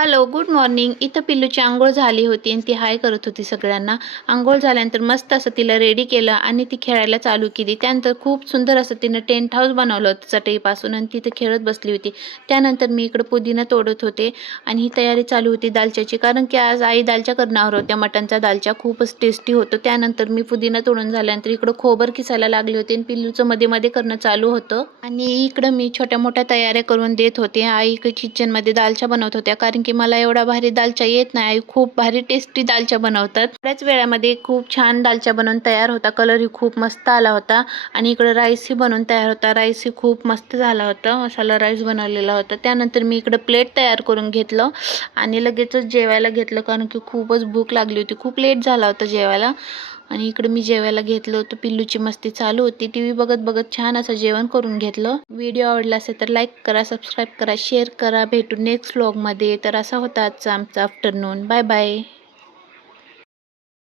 Hello, good morning. इथं पिल्लूची अंघोळ झाली होती आणि ती हाय करत होती सगळ्यांना. अंघोळ झाल्यानंतर मस्त असं तिला रेडी केलं आणि ती खेळायला चालू केली. त्यानंतर खूप सुंदर असं तिनं टेंट हाऊस बनवलं होतं चटईपासून आणि तिथं खेळत बसली होती. त्यानंतर मी इकडं पुदिना तोडत होते आणि ही तयारी चालू होती दालच्याची. कारण की आज आई दालच्या करणार होत्या. मटणचा दालच्या खूपच टेस्टी होतं. त्यानंतर मी पुदिना तोडून झाल्यानंतर इकडं खोबर किसायला लागले होते आणि पिल्लूचं मध्ये-मध्ये करणं चालू होतं आणि इकडं मी छोट्या-मोठ्या तयाऱ्या करून देत होते. आई किचनमध्ये दालच्या बनवत होत्या. कारण की मला एवढा भारी दालच्या येत नाही. आई खूप भारी टेस्टी दालच्या बनवतात. थोड्याच वेळामध्ये खूप छान दालच्या बनवून तयार होता. कलरही खूप मस्त आला होता आणि इकडं राईसही बनवून तयार होता. राईसही खूप मस्त झाला होता. मसाला राईस बनवलेला होता. त्यानंतर मी इकडं प्लेट तयार करून घेतलं आणि लगेचच जेवायला घेतलं. कारण की खूपच भूक लागली होती. खूप लेट झाला होता जेवायला आणि इकडे मी जेवायला घेतलं होतं. पिल्लूची मस्ती चालू होती. टीव्ही बघत-बघत छान असं जेवण करून घेतलं. व्हिडिओ आवडला असेल तर लाईक करा, सबस्क्राईब करा, शेअर करा. भेटू नेक्स्ट व्लॉगमध्ये. तर असा होता आजचा आमचा आफ्टरनून. Bye bye.